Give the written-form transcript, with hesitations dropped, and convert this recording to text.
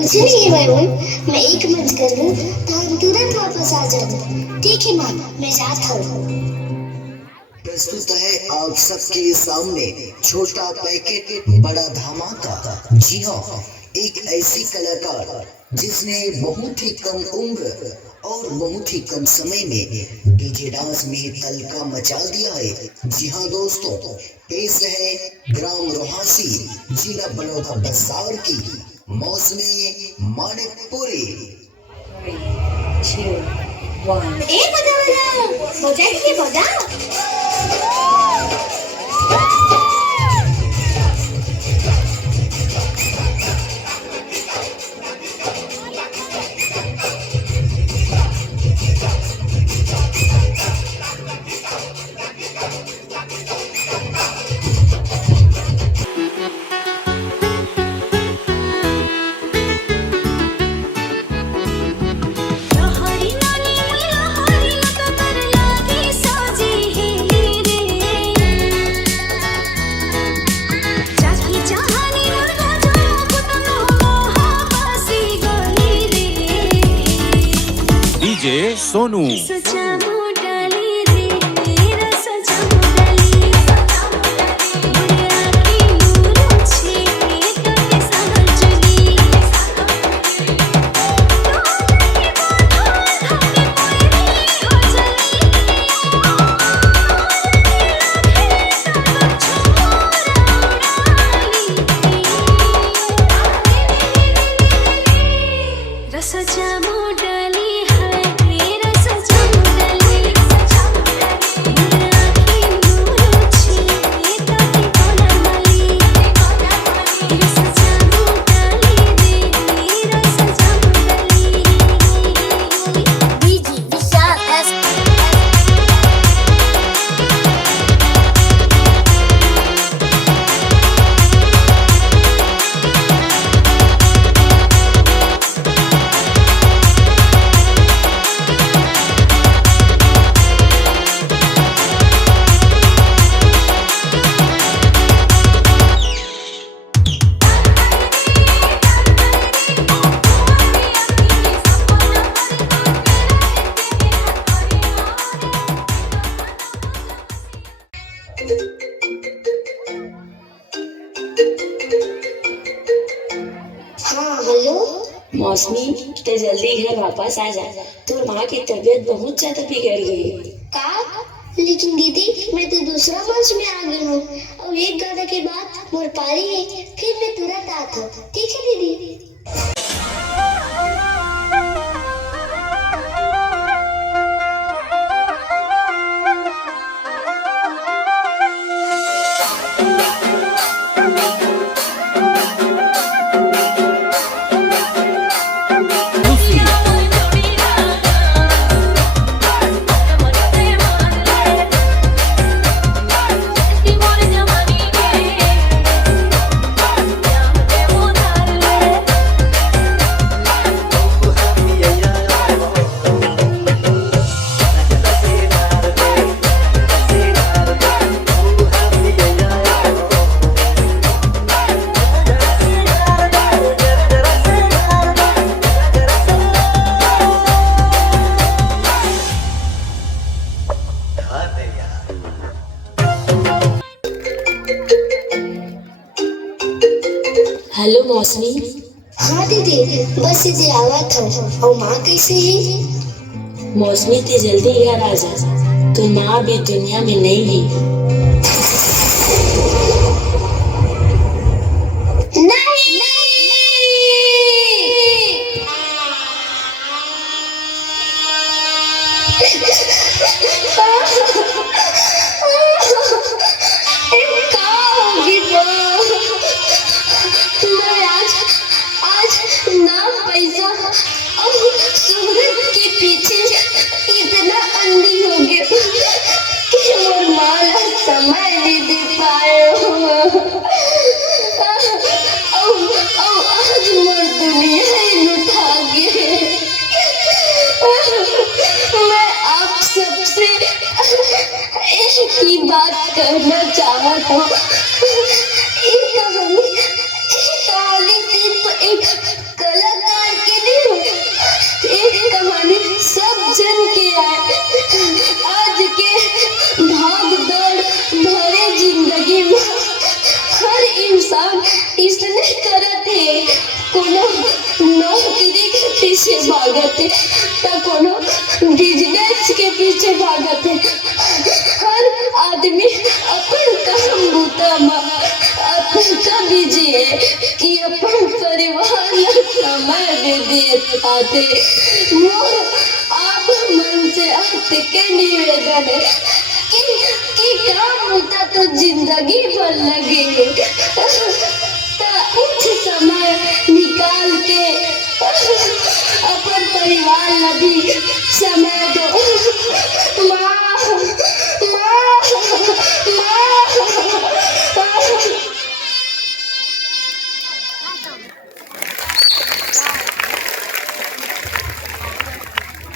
कुछ नहीं है भाई, मैं एक मंच कर लूं तो हम तुरंत वापस आ जाएंगे। ठीक है माँ, मैं जाता हूँ। प्रस्तुत है आप सबके सामने छोटा पैकेट बड़ा धमाका। जी हाँ, एक ऐसी कलाकार जिसने बहुत ही कम उम्र और बहुत ही कम समय में डीजे डांस में तहलका मचा दिया है। जी हाँ दोस्तों, पेश है ग्राम रोहासी, जिला बड़ौदा बसार की मौसमी मानिकपुरी। ए बजाएंगे बजा। डीजे सोनू। हाँ हेलो मौसमी, तो जल्दी घर वापस आ जा। तो माँ की तबीयत बहुत ज्यादा बिगड़ गई। का? लेकिन दीदी, मैं तो दूसरा मंच में आ गई हूँ। अब एक गाना के बाद मोर पारी है, फिर मैं तुरंत आता हूँ। ठीक है दीदी। हेलो मौसमी। हाँ दीदी, बस इधर आवा था। और माँ कैसे है? मौसमी, ते जल्दी घर आ जा। तो माँ भी दुनिया में नहीं है। समय नहीं दे पाए हो। आज मोर दुनिया ही लुटा गए। मैं आप सबसे एक ही बात कहना चाहता हूँ। ये कहानी सिर्फ एक कला पीछे भागत है, तो कोनो बिजनेस के पीछे भागत है। हर आदमी अपन काम बूता का बिजी है कि अपन परिवार ला समय दे दिए आते। मोर आप मन से आते के निवेदन है कि काम होता तो जिंदगी भर लगे, कुछ समय निकाल के अपन परिवार ला भी समय दो।